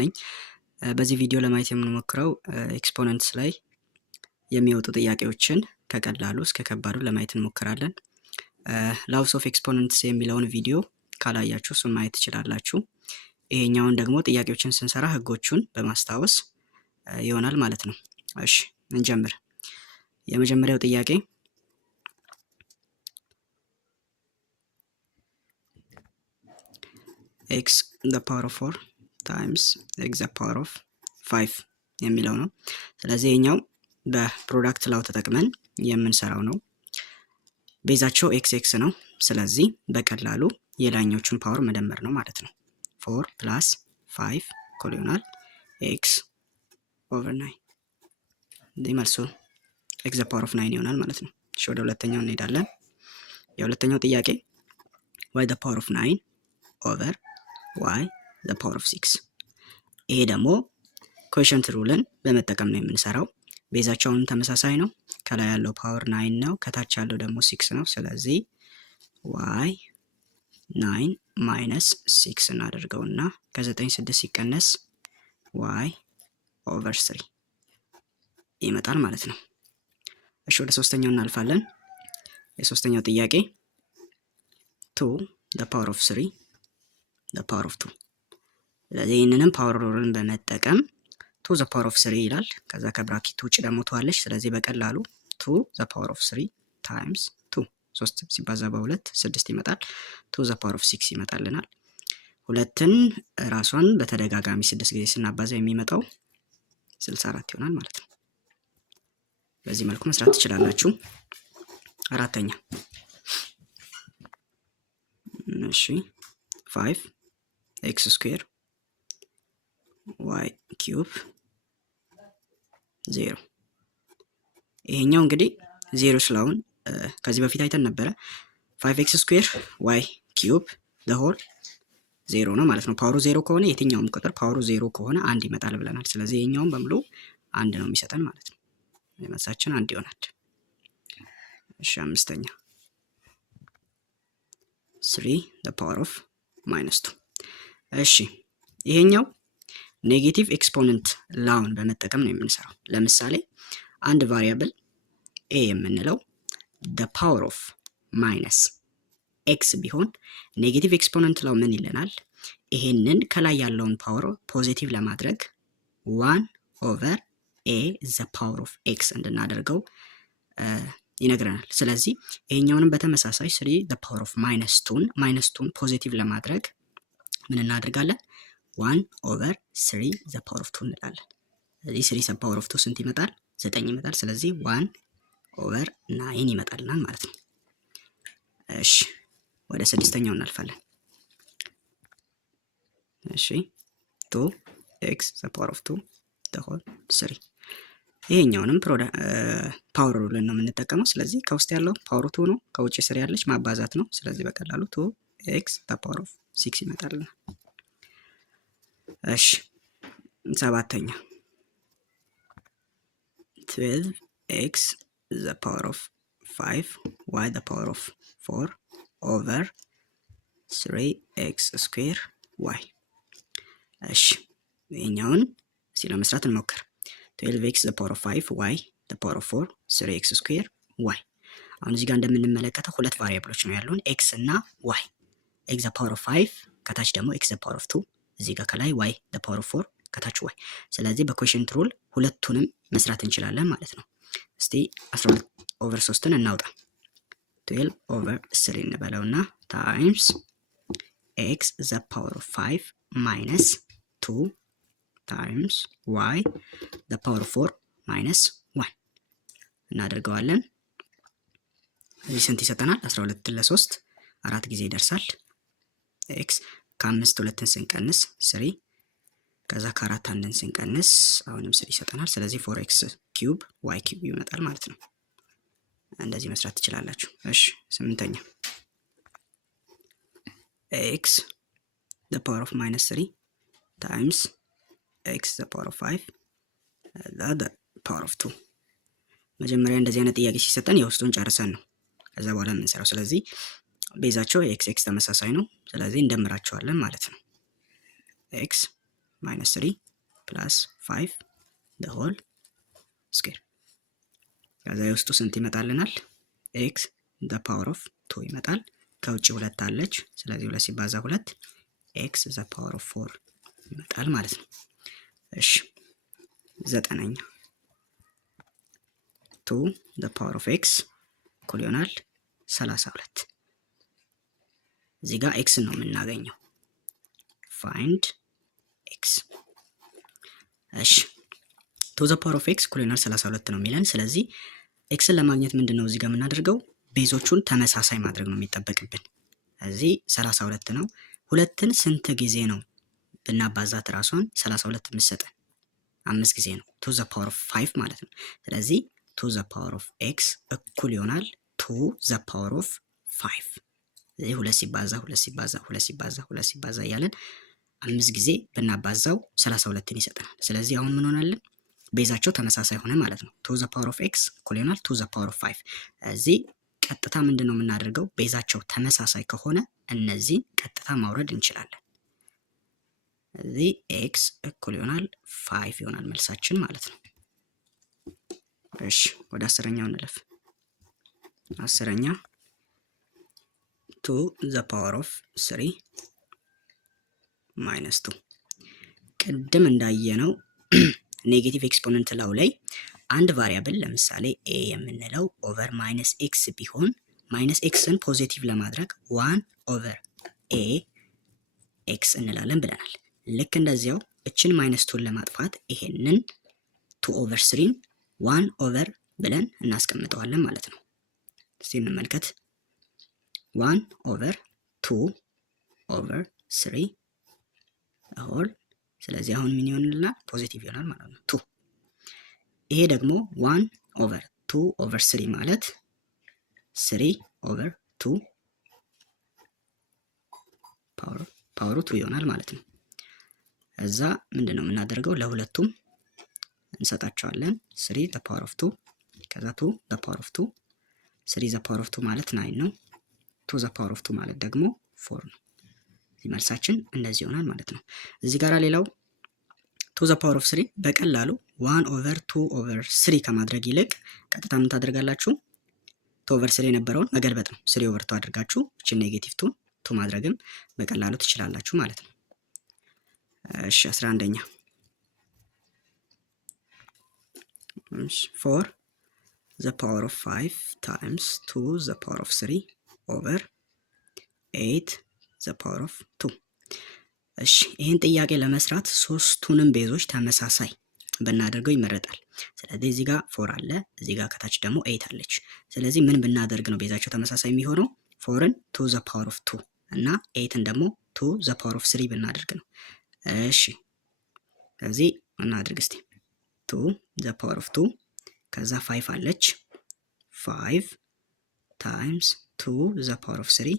ነኝ። በዚህ ቪዲዮ ለማየት የምንሞክረው ኤክስፖነንትስ ላይ የሚወጡ ጥያቄዎችን ከቀላሉ እስከ ከባዱ ለማየት እንሞክራለን። ላውስ ኦፍ ኤክስፖነንትስ የሚለውን ቪዲዮ ካላያችሁ እሱን ማየት ትችላላችሁ። ይሄኛውን ደግሞ ጥያቄዎችን ስንሰራ ህጎቹን በማስታወስ ይሆናል ማለት ነው። እሺ እንጀምር። የመጀመሪያው ጥያቄ x the power of 4 times x the power of 5 የሚለው ነው። ስለዚህ ይሄኛው በፕሮዳክት ላው ተጠቅመን የምንሰራው ነው። ቤዛቸው x ነው። ስለዚህ በቀላሉ የላኞቹን ፓወር መደመር ነው ማለት ነው። 4 plus 5 እኩል ይሆናል x over 9። እንዲህ መልሱ x the power of 9 ይሆናል ማለት ነው። እሺ ወደ ሁለተኛው እንሄዳለን። የሁለተኛው ጥያቄ y the power of 9 over y the power of 6። ይሄ ደግሞ ኮኤፊሺየንት ሩልን በመጠቀም ነው የምንሰራው። ቤዛቸውን ተመሳሳይ ነው። ከላይ ያለው ፓወር 9 ነው፣ ከታች ያለው ደግሞ 6 ነው። ስለዚህ y 9 minus 6 እናደርገውና ከ9 6 ሲቀነስ y over 3 ይመጣል ማለት ነው። እሺ ወደ ሶስተኛው እናልፋለን። የሶስተኛው ጥያቄ 2 the power of 3 the power of 2። ስለዚህ ይህንንም ፓወር ሩልን በመጠቀም 2 the power of 3 ይላል። ከዛ ከብራኬት ውጭ ደግሞ ተዋለች። ስለዚህ በቀላሉ 2 the power of 3 times 2 3 ሲባዛ በ2 6 ይመጣል። 2 the power of 6 ይመጣልናል። ሁለትን ራሷን በተደጋጋሚ 6 ጊዜ ስናባዛ የሚመጣው 64 ይሆናል ማለት ነው። በዚህ መልኩ መስራት ትችላላችሁ። አራተኛ እሺ 5 x square y cube 0። ይሄኛው እንግዲህ 0 ስለሆነ ከዚህ በፊት አይተን ነበረ 5x square y cube the whole 0 ነው ማለት ነው። ፓወሩ 0 ከሆነ የትኛውም ቁጥር ፓወሩ 0 ከሆነ አንድ ይመጣል ብለናል። ስለዚህ ይሄኛውም በሙሉ አንድ ነው የሚሰጠን ማለት ነው። መልሳችን አንድ ይሆናል። እሺ አምስተኛ 3 the power of minus 2። እሺ ይሄኛው ኔጌቲቭ ኤክስፖነንት ላውን በመጠቀም ነው የምንሰራው። ለምሳሌ አንድ ቫሪያብል a የምንለው the power of minus x ቢሆን ኔጌቲቭ ኤክስፖነንት ላው ምን ይለናል? ይሄንን ከላይ ያለውን ፓወር ፖዚቲቭ ለማድረግ 1 over a the power of x እንድናደርገው ይነግረናል። ስለዚህ ይሄኛውንም በተመሳሳይ 3 the power of minus 2 ፖዚቲቭ ለማድረግ ምን እናደርጋለን? 1 over 3 the power of 2 እንላለን። ስለዚህ 3 the power of 2 ስንት ይመጣል? 9 ይመጣል። ስለዚህ 1 over 9 ይመጣልናል ማለት ነው። እሺ ወደ ስድስተኛው እናልፋለን። እሺ 2x the power of 2 the whole 3። ይሄኛውንም ፓወር ሩልን ነው የምንጠቀመው። ስለዚህ ከውስጥ ያለው ፓወር 2 ነው፣ ከውጭ 3 ያለች ማባዛት ነው። ስለዚህ በቀላሉ 2x the power of 6 ይመጣልናል። እሺ ሰባተኛ 12x the power of 5 y the power of 4 over 3x square y። እሺ ይሄኛውን ለመስራት እንሞክር። 12x the power of 5 y the power of 4 3x square y። አሁን እዚህ ጋር እንደምንመለከተው ሁለት ቫሪያብሎች ነው ያሉን x እና y። x the power of 5 ከታች ደግሞ x the power of 2፣ እዚህ ጋር ከላይ y the power of 4 ከታች y። ስለዚህ በኮኤፊሺየንት ሩል ሁለቱንም መስራት እንችላለን ማለት ነው። እስቲ 12 over 3ን እናውጣ። 12 over 3 እንበለውና ታይምስ x the power of 5 minus 2 times y the power of 4 minus 1 እናደርገዋለን። እዚህ ስንት ይሰጠናል? 12 ለ3 4 ጊዜ ይደርሳል። x ከ5 2ን ስንቀንስ 3፣ ከዛ ከ4 1ን ስንቀንስ አሁንም 3 ይሰጠናል። ስለዚህ 4x ኪዩብ y ኪዩብ ይመጣል ማለት ነው። እንደዚህ መስራት ትችላላችሁ። እሺ ስምንተኛ x the power of minus 3 times x the power of 5 the power of 2። መጀመሪያ እንደዚህ አይነት ጥያቄ ሲሰጠን የውስጡን ጨርሰን ነው ከዛ በኋላ የምንሰራው። ስለዚህ ቤዛቸው x ተመሳሳይ ነው። ስለዚህ እንደምራቸዋለን ማለት ነው። x ማይነስ 3 ፕላስ 5 the whole square። ከዛ የውስጡ ስንት ይመጣልናል? ኤክስ the power of 2 ይመጣል። ከውጭ 2 አለች፣ ስለዚህ 2 ሲባዛ 2 ኤክስ the power of 4 ይመጣል ማለት ነው። እሺ 9ኛ 2 the power of x እኩል ይሆናል 32። እዚህ ጋር x ነው የምናገኘው። find x። እሺ 2 the power of x እኩል ይሆናል 32 ነው የሚለን። ስለዚህ xን ለማግኘት ምንድነው እዚህ ጋር የምናደርገው? ቤዞቹን ተመሳሳይ ማድረግ ነው የሚጠበቅብን። እዚህ 32 ነው። ሁለትን ስንት ጊዜ ነው ብናባዛት ራሷን 32 የምትሰጠን? 5 ጊዜ ነው። 2 the power of 5 ማለት ነው። ስለዚህ 2 the power of x እኩል ይሆናል 2 the power of 5። ስለዚህ 2 ሲባዛ 2 ሲባዛ 2 ሲባዛ 2 ሲባዛ እያለን 5 ጊዜ ብናባዛው 32ን ይሰጠናል። ስለዚህ አሁን ምን ሆናለን? ቤዛቸው ተመሳሳይ ሆነ ማለት ነው። 2 the power of x እኩል ይሆናል 2 the power of 5። እዚህ ቀጥታ ምንድነው የምናደርገው? ቤዛቸው ተመሳሳይ ከሆነ እነዚህን ቀጥታ ማውረድ እንችላለን። እዚህ x እኩል ይሆናል 5 ይሆናል መልሳችን ማለት ነው። እሺ ወደ 10ኛው እንለፍ። 10ኛ 2 the power of 3 minus 2። ቅድም እንዳየነው ኔጌቲቭ ኤክስፖነንት ላው ላይ አንድ ቫሪያብል ለምሳሌ a የምንለው ኦቨር ማይነስ ኤክስ ቢሆን ማይነስ ኤክስን ፖዚቲቭ ለማድረግ 1 ኦቨር a x እንላለን ብለናል። ልክ እንደዚያው እችን ማይነስ 2 ለማጥፋት ይሄንን 2 ኦቨር 3ን 1 ኦቨር ብለን እናስቀምጠዋለን ማለት ነው። እስቲ እንመልከት። 1 ኦቨር 2 ኦቨር 3 አሁን ስለዚህ አሁን ምን ይሆንልናል? ፖዚቲቭ ይሆናል ማለት ነው 2። ይሄ ደግሞ 1 ኦቨር 2 ኦቨር 3 ማለት 3 ኦቨር 2 ፓወሩ 2 ይሆናል ማለት ነው። እዛ ምንድነው የምናደርገው? ለሁለቱም እንሰጣቸዋለን 3 the power of 2 ከዛ 2 the power of 2 3 the power of 2 ማለት 9 ነው። 2 the power of 2 ማለት ደግሞ 4 ነው። እዚህ መልሳችን እንደዚህ ይሆናል ማለት ነው። እዚህ ጋር ሌላው 2 the power of 3 በቀላሉ 1 ኦቨር 2 ኦቨር 3 ከማድረግ ይልቅ ቀጥታ ምን ታደርጋላችሁ? 2 ኦቨር 3 የነበረውን መገልበጥ ነው። 3 ኦቨር 2 አድርጋችሁ እቺ ኔጌቲቭ 2 ማድረግም በቀላሉ ትችላላችሁ ማለት ነው። እሺ 11ኛ 4 the power of 5 times 2 the power of 3 over 8 the power of 2። እሺ ይሄን ጥያቄ ለመስራት ሶስቱንም ቤዞች ተመሳሳይ ብናደርገው ይመረጣል። ስለዚህ እዚህ ጋር 4 አለ፣ እዚህ ጋር ከታች ደግሞ 8 አለች። ስለዚህ ምን ብናደርግ ነው ቤዛቸው ተመሳሳይ የሚሆነው? 4ን 2 the power of 2 እና 8ን ደግሞ 2 the power of 3 ብናደርግ ነው። እሺ ስለዚህ እናድርግ እስቲ 2 the power of 2 ከዛ 5 አለች 5 times 2 the power of 3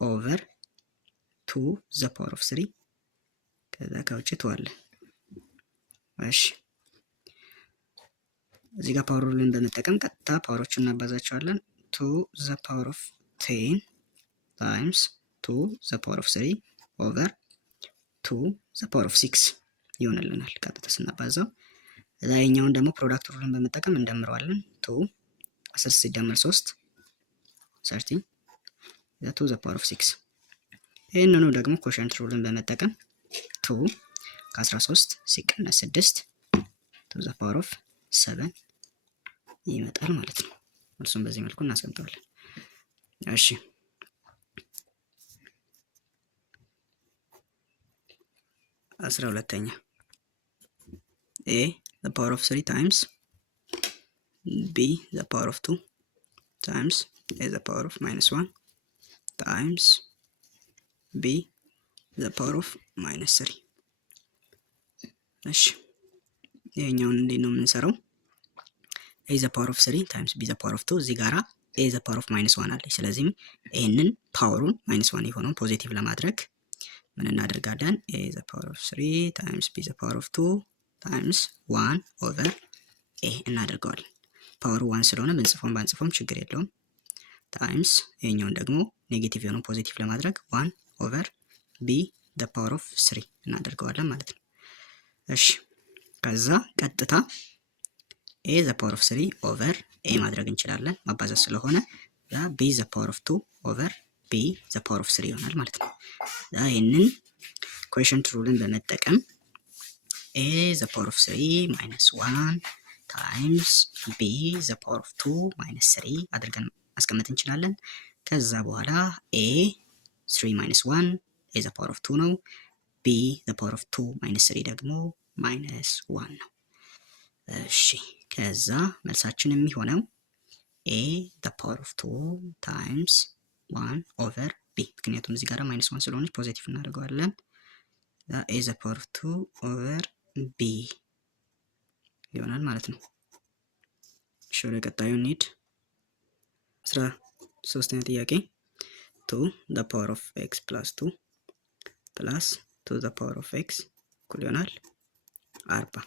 over 2 the power of 3 ከዛ ከውጭ 2 አለ። እሺ እዚህ ጋር ፓወር ሩልን በመጠቀም ቀጥታ ፓወሮችን እናባዛቸዋለን። 2 the power of 10 times 2 the power of 3 over 2 the power of 6 ይሆንልናል ቀጥታ ስናባዛው። ላይኛውን ደግሞ ፕሮዳክት ሩልን በመጠቀም እንደምረዋለን። 2 10 ሲደመር 3 13 2 the power of 6። ይህንኑ ደግሞ ኮሸንት ሩልን በመጠቀም 2 ከ13 ሲቀነስ 6 2 the power of 7 ይመጣል ማለት ነው። እርሱም በዚህ መልኩ እናስቀምጠዋለን። እሺ 12ኛ a the power of 3 times b the power of 2 times a the power of minus 1 times b the power of minus 3። እሺ ይሄኛውን እንዴት ነው የምንሰራው? a the power of 3 times b the power of 2 እዚህ ጋራ a the power of minus 1 አለች። ስለዚህም ይሄንን ፓወሩን minus 1 የሆነውን ፖዚቲቭ ለማድረግ ምን እናደርጋለን? a the power of 3 times b the power of 2 times 1 over a እናደርገዋለን። ፓወሩ 1 ስለሆነ ብንጽፎም ባንጽፎም ችግር የለውም። ታይምስ ይሄኛውን ደግሞ ኔጌቲቭ የሆነውን ፖዚቲቭ ለማድረግ 1 over b the power of 3 እናደርገዋለን ማለት ነው። እሺ ከዛ ቀጥታ ኤ ዘ ፓወር ኦፍ 3 ኦቨር ኤ ማድረግ እንችላለን ማባዛት ስለሆነ ቢ ዘ ፓወር ኦፍ 2 ኦቨር ቢ ዘ ፓወር ኦፍ 3 ይሆናል ማለት ነው። ይህንን ኮኤፊሽንት ሩልን በመጠቀም ኤ ዘ ፓወር ኦፍ 3 ማይነስ 1 ታይምስ ቢ ዘ ፓወር ኦፍ 2 ማይነስ 3 አድርገን ማስቀመጥ እንችላለን። ከዛ በኋላ ኤ 3 ማይነስ 1 ኤ ዘ ፓወር ኦፍ 2 ነው። ቢ ዘ ፓወር ኦፍ 2 ማይነስ 3 ደግሞ ማይነስ 1 ነው። እሺ ከዛ መልሳችን የሚሆነው ኤ ዘ ፓወር ኦፍ 2 ታይምስ 1 ኦቨር ቢ፣ ምክንያቱም እዚህ ጋር ማይነስ 1 ስለሆነች ፖዚቲቭ እናደርገዋለን። ኤ ዘ ፓወር ኦፍ 2 ኦቨር ቢ ይሆናል ማለት ነው። እሺ ወደ ቀጣዩ እንሂድ። 13ኛ ጥያቄ 2 ዘ ፓወር ኦፍ ኤክስ ፕላስ 2 ፕላስ 2 ዘ ፓወር ኦፍ ኤክስ እኩል ይሆናል 40።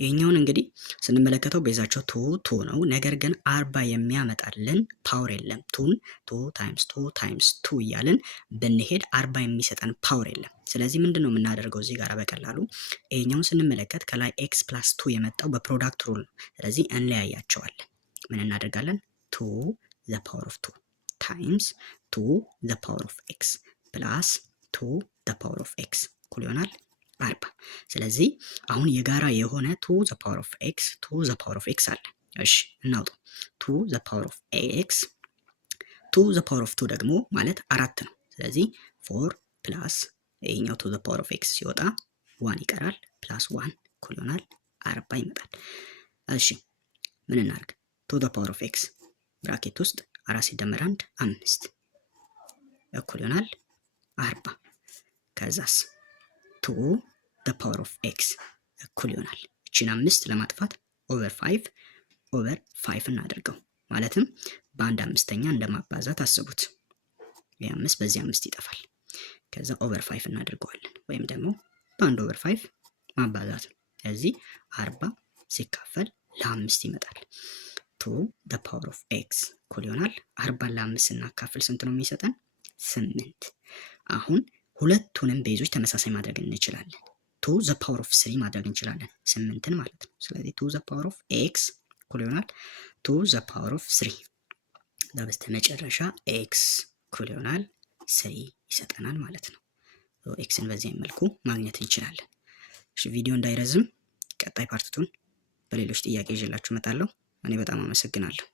ይሄኛውን እንግዲህ ስንመለከተው ቤዛቸው 2 ነው። ነገር ግን 40 የሚያመጣልን ፓወር የለም። 2 ታይምስ 2 ታይምስ 2 እያልን ብንሄድ 40 የሚሰጠን ፓወር የለም። ስለዚህ ምንድን ነው የምናደርገው እዚህ ጋር በቀላሉ ይሄኛውን ስንመለከት ከላይ ኤክስ ፕላስ 2 የመጣው በፕሮዳክት ሩል ነው። ስለዚህ እንለያያቸዋለን። ምን እናደርጋለን? 2 ዘ ፓወር ኦፍ 2 ታይምስ 2 ዘ ፓወር ኦፍ ኤክስ ፕላስ 2 ዘ ፓወር ኦፍ ኤክስ እኩል ይሆናል 40። ስለዚህ አሁን የጋራ የሆነ 2 ዘ ፓወር ኦፍ ኤክስ 2 ዘ ፓወር ኦፍ ኤክስ አለ። እሺ እናውጣው። 2 ዘ ፓወር ኦፍ ኤክስ 2 ዘ ፓወር ኦፍ 2 ደግሞ ማለት 4 ነው። ስለዚህ 4 ፕላስ ይሄኛው 2 ዘ ፓወር ኦፍ ኤክስ ሲወጣ 1 ይቀራል። ፕላስ 1 እኩል ይሆናል 40 ይመጣል። እሺ ምን እናድርግ? 2 ዘ ፓወር ኦፍ ኤክስ ብራኬት ውስጥ 4 ሲደመር 1 5 እኩል ይሆናል 40። ከዛስ 2 the power of x እኩል ይሆናል እቺን 5 ለማጥፋት ኦቨር 5 እናደርገው። ማለትም በአንድ አምስተኛ እንደማባዛት አስቡት። የ5 በዚህ 5 ይጠፋል። ከዛ ኦቨር 5 እናደርገዋለን ወይም ደግሞ በአንድ ኦቨር 5 ማባዛት ነው። ስለዚህ 40 ሲካፈል ለ5 ይመጣል። 2 the power of x እኩል ይሆናል 40 ለ5 ስናካፍል ስንት ነው የሚሰጠን? 8። አሁን ሁለቱንም ቤዞች ተመሳሳይ ማድረግ እንችላለን። 2 ዘ ፓወር ኦፍ 3 ማድረግ እንችላለን 8ን ማለት ነው። ስለዚህ 2 ዘ ፓወር ኦፍ ኤክስ እኩል ይሆናል 2 ዘ ፓወር ኦፍ 3 በስተመጨረሻ ኤክስ እኩል ይሆናል 3 ይሰጠናል ማለት ነው። ኤክስን በዚህ መልኩ ማግኘት እንችላለን። እሺ ቪዲዮ እንዳይረዝም ቀጣይ ፓርቱን በሌሎች ጥያቄ ይዤላችሁ እመጣለሁ። እኔ በጣም አመሰግናለሁ።